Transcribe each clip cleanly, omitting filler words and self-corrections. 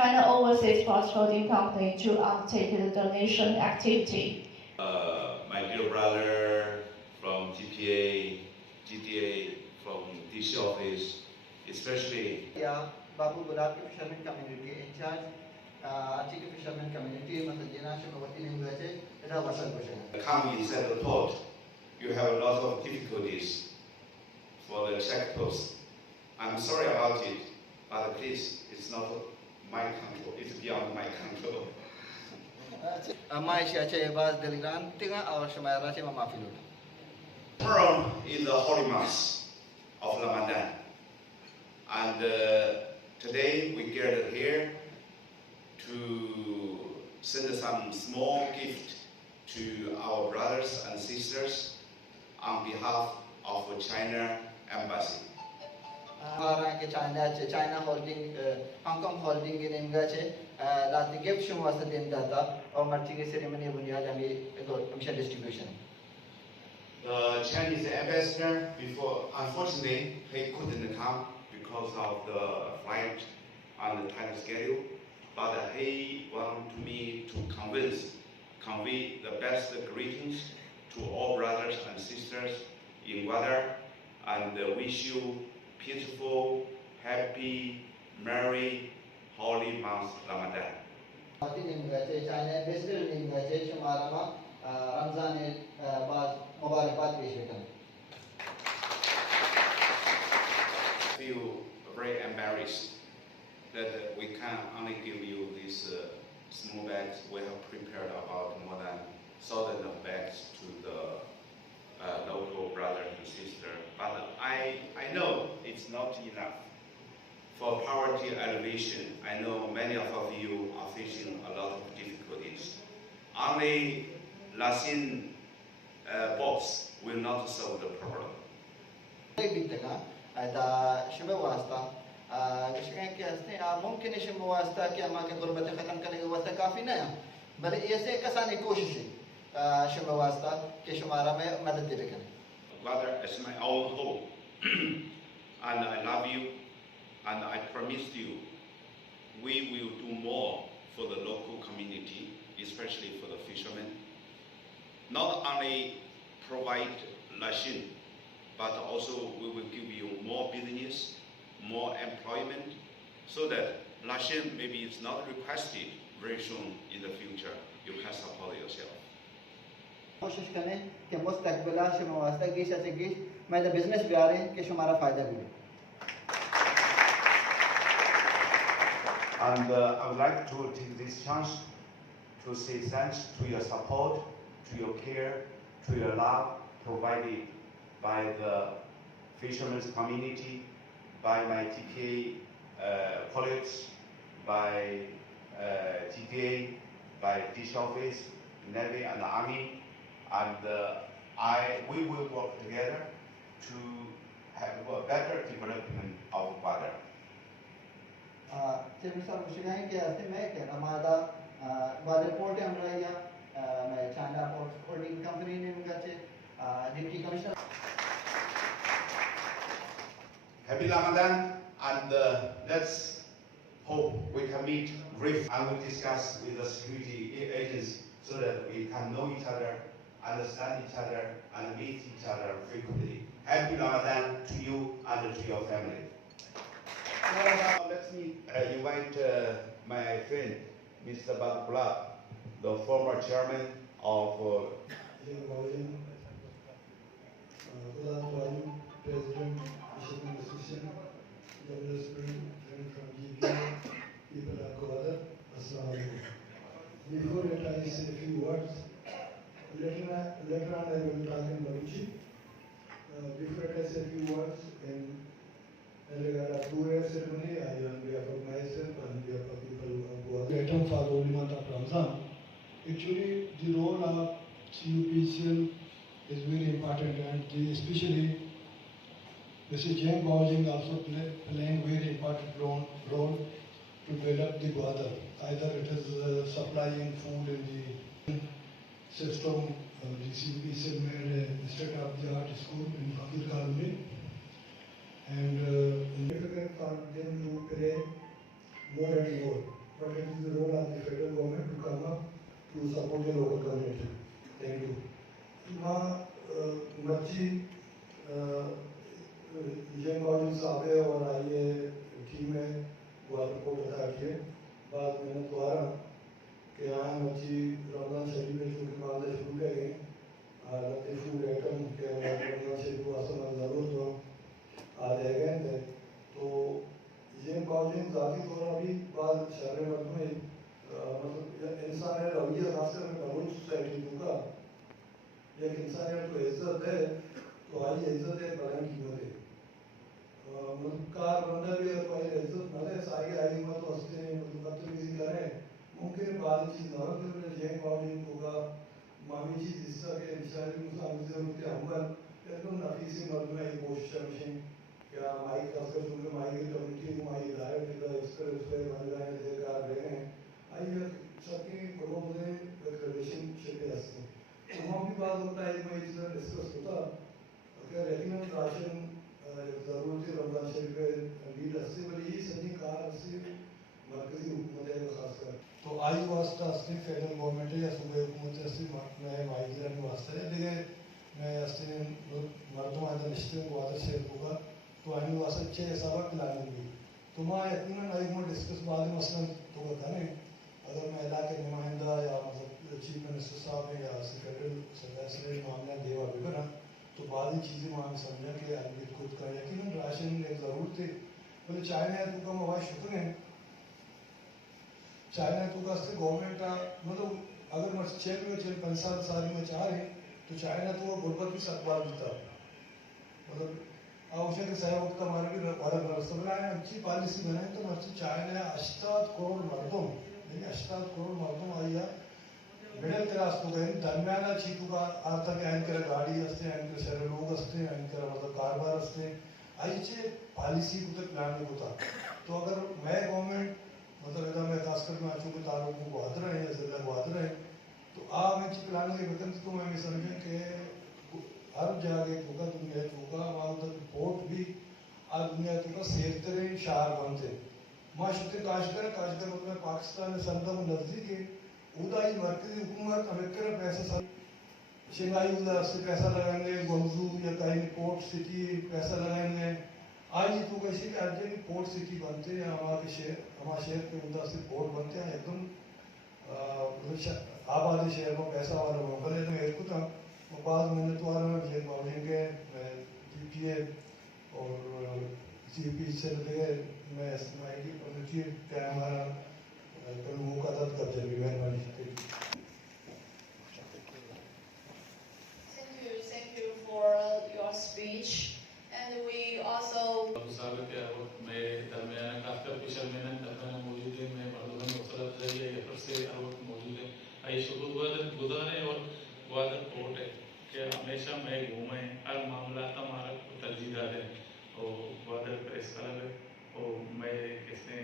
China Overseas Trust Holding Company to undertake the donation activity. My dear brother from GTA from DC office, especially. Yeah, Babu Gulab Fisherman Community in charge. Archie Fisherman Community, Masajina Shimawati University, and our Wasal Bushan. Come inside the port, you have a lot of difficulties for the check post. I'm sorry about it, but please, it's not my control, it's beyond my control. Tomorrow is the Holy Mass of Ramadan, and today we gathered here to send some small gift to our brothers and sisters on behalf of China Embassy. China Holding, Hong Kong Holding in Engache, that the gift was the data or Martinez ceremony when you had a mission distribution. The Chinese ambassador, unfortunately, he couldn't come because of the flight on the time schedule. But he wanted me to convey the best greetings to all brothers and sisters in Guadar and wish you peaceful, happy, merry, holy month Ramadan. China ambassador in Ramadan Feel very embarrassed that we can only give you these small bags. We have prepared about more than 1,000 of bags to the local brothers and sisters. But I know it's not enough. For poverty alleviation, I know many of you are facing a lot of difficulties. Only Lasin box will not solve the problem. ممكن इसे मुआस्ता कि हमारे गुर्बत ख़त्म करने के वास्ते काफ़ी नहीं है बल्कि ऐसे कसानी कोशिश है शुमावास्ता कि शुमारा में मदद दे रखें Father, as my own home, and I love you, and I promise you, we will do more for the local community, especially for the fishermen. Not only provide ration, but also we will give you more business, more employment, so that ration maybe is not requested very soon in the future. You can support yourself. कोशिश करें कि मुस्तकबिला शुमावास्ता गिश ऐसे गिश मैं तो बिजनेस भी आ रहे हैं कि शुमारा फायदा भी And I would like to take this chance to say thanks to your support, to your care, to your love provided by the fishermen's community, by my TPA colleagues, by TPA, by Dish Office, Navy and Army, and we will work together to have a better development of Guadar. China Holding Company Deputy Commissioner. Happy Ramadan, and let's hope we can meet brief and we discuss with the security agents so that we can know each other, understand each other, and meet each other frequently. Happy Ramadan to you and to your family. Now let me invite my friend, Mr. Bakula, the former chairman of President, Fishermen Association, Governor Friend from GPA, people of Guadar, Assalamu alaikum. Before that, I say a few words. Later on, I will talk in Baluchi. Before that, I say a few words in regard to prayer ceremony. I, on behalf of myself and on behalf of people of Guadar, item for the holy month of Ramadan. Actually, the role of CUPCL is very important, and especially Mr. James Bowling also playing very important role to develop the Guadar. Either it is supplying food in the system, the CUPCL made a state-of-the-art school in Fakir Colony, and significant for them to pray more and more. but it is the role of the federal government to come up to support the local community. Thank you. मच्छी ये मॉड्यूल साहब है और आइए टीम है वो आपको बता दिए बाद में द्वारा कि यहाँ मच्छी रमजान शरीफ में चूँकि मालदा शुरू कर गए लगते फूड आइटम के रमजान शरीफ को असल में ज़रूरत हो आ जाएगा थे तो ये मॉड्यूल ज़ाती तौर पर भी बाद शहर में मतलब इंसान रवैया खासकर कबूल सोसाइटी का एक इंसानियत को इज्जत है तो आई इज्जत है बयान कीमत है मतलब कार बंदा भी है तो आई इज्जत मिले सारी आई मत हंसते हैं मतलब बदतमीजी करें मुमकिन है बाद चीज ना कि मेरे जेन बावजूद होगा मामी चीज इस तरह के इंशाल्लाह मुसाफिर से उनके अमल एकदम नफीसी मर्द में एक कोशिश है क्या माई खासकर जो माई की कम्युनिटी को माई दायरे के इस तरह से बन जाए देकार रहे हैं आई सबकी प्रॉब्लम में एक रिलेशनशिप है तो हम भी बात होता है मैं इस तरह डिस्कस होता अगर यकीनन राशन ज़रूरत है रमजान शरीफ में लीड अस्सी वाली ये सभी कार अस्सी मरकजी हुकूमत है खासकर तो आई वास्ता अस्सी फेडरल गवर्नमेंट है या सूबे हुकूमत अस्सी मैं माइग्रेन वास्ता है लेकिन मैं अस्सी मर्दों आदर निश्चित को आदर शेयर होगा तो आई वास्ता अच्छे सबक लाएंगे तो मैं यकीनन आई में डिस्कस बाद में मसलन तो करें अगर मैं इलाके नुमाइंदा या मतलब चीफ मिनिस्टर साहब ने या सेक्रेटरी सदस्य मामला देवा विवरण तो बाद ही चीज़ें वहाँ समझा कि आदमी खुद का यकीन राशन एक ज़रूरत है बोले चाइना तो का मवा शुक्र है चाइना तो का से गवर्नमेंट का मतलब अगर मैं 6 में 5 साल में चाह रहे तो चाइना तो गुर्बत भी सकवाल देता मतलब आवश्यक सहयोग का मार्ग भी भारत बनाए अच्छी पॉलिसी बनाए तो मर्ची चाइना 8 करोड़ मर्दों 8 करोड़ मर्दों आया मिडल क्लास को गए दरम्याना चीजों का आर्थिक एंकर गाड़ी असते एंकर शहर लोग असते एंकर मतलब कारोबार असते आईचे पॉलिसी को तो प्लान होता तो अगर मैं गवर्नमेंट मतलब इधर मैं खासकर मैं चूंकि तालुक को बहादुर है या जिला बहादुर है तो आप मैं प्लान के बतन तो मैं समझें कि हर जगह होगा दुनिया होगा वहाँ उधर पोर्ट भी आज दुनिया का सेरतरे शहर बनते माँ शुक्र काशकर मतलब पाकिस्तान में संदम नजदीक है उदाई मरकजी हुकूमत अमेरिका पैसा शंघाई उधर से पैसा लगाएंगे गुंजू या कहीं पोर्ट सिटी पैसा लगाएंगे आज ये तो कैसे कि आज ये पोर्ट सिटी बनते हैं हमारे शहर के उधर से पोर्ट बनते हैं एकदम आबादी शहर में पैसा वाला मौका है तो मेरे को था बाद मैंने तो आ रहा है बाउंडिंग जीपीए और सीपी से लगे मैं एसएमआई की पहुंची क्या हमारा कल मौका था तब जब मेहरबानी Thank you for your speech, and we also. स्वागत है और मैं दरमियान खासकर पिछले महीने दरमियान मौजूद है मैं मर्दों मुख्तलिफ जरिए ये पर से और मौजूद है आई शुक्र गुज़ार है और वादर कोर्ट है कि हमेशा मैं घूमे हर मामला हमारा तरजीह है और वादर प्रेस कलर है और मैं किसने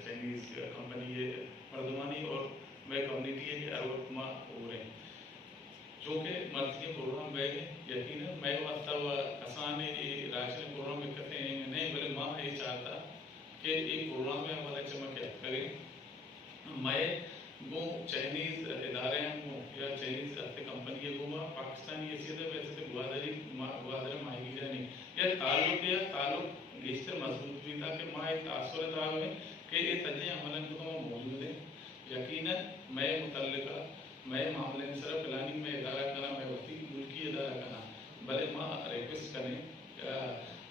चाइनीज़ कंपनी है मर्दमानी और मैं कम्युनिटी है कि हर वक्त माँ हो रहे हैं जो कि मर्द के प्रोग्राम में यकीन है मैं वास्ता आसान राशन प्रोग्राम में करते हैं नहीं बोले माँ ये चाहता कि एक प्रोग्राम में हमारा चमक करें मैं वो चाइनीज़ इदारे हैं वो या चाइनीज़ कंपनी है वो पाकिस्तानी हैसियत है वैसे तो गुआदर माही जानी या ताल्लुक रिश्ते मजबूत भी था कि माँ एक तासुर था है कि ये सजे अमल को मौजूद है यकीनन मैं मुतल्लिका मैं मामले में सिर्फ प्लानिंग में इदारा करना मैं वही मुल्की इदारा करना भले माँ रिक्वेस्ट करें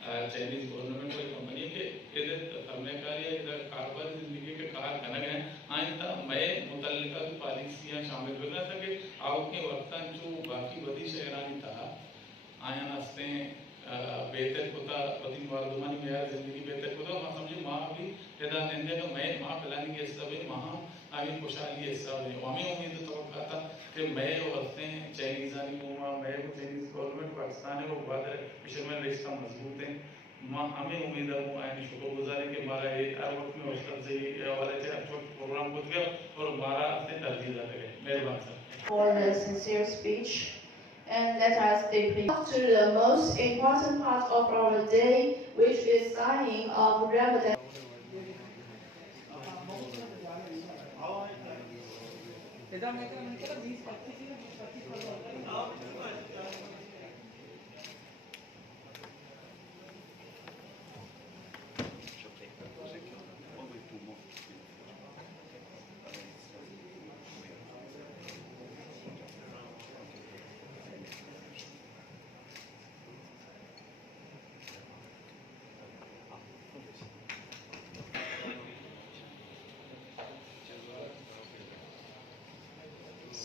चाइनीज़ गवर्नमेंट कोई कंपनी के इधर सरमाकारी या इधर कारोबार जिंदगी के कार कनक हैं आइंदा मैं मुतल्लिका की पॉलिसियाँ शामिल हो गया था कि आपके वक्ता जो बाकी बदी शहरानी था आया नाश्ते बेहतर होता वती मर्दमानी मेरा जिंदगी बेहतर होता माँ समझे माँ भी पैदा नहीं का मैं माँ प्लानिंग के हिस्सा में वहाँ आगे खुशहाली हिस्सा में हमें उम्मीद तो था कि मैं जो वक्ते हैं चाइनीज़ आनी हुआ मैं चाइनीज़ गवर्नमेंट पाकिस्तान है वो बात पिछले में रिश्ता मजबूत है माँ हमें उम्मीद है वो आए शुक्रगुजार है कि हमारा ये हर वक्त में उसका से हमारे से प्रोग्राम हो गया और हमारा से तरजीह रहे मेहरबान sir For the sincere speech, and let us deeply to the most important part of our day, which is signing of Ramadan.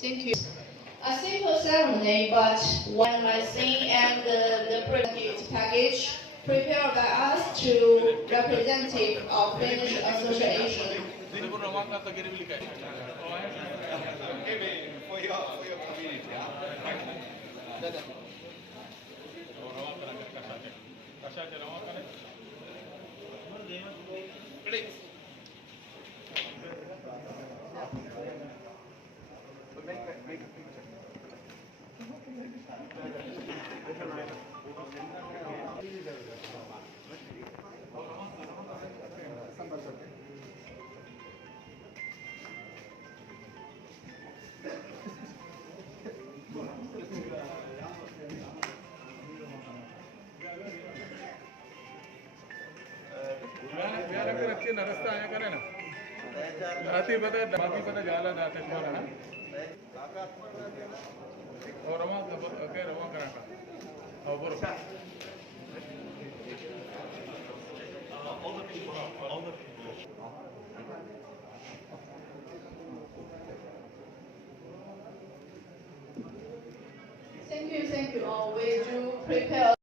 Thank you. A simple ceremony, but one licensing and the presented package prepared by us to representative of Finnish Association. For your community. Please. Make a picture. रस्ता आया करे ना आती पता बाकी पता जाला दाते कौन है ना और रवा ओके रवा करा और बोलो all the people Thank you all. We do prepare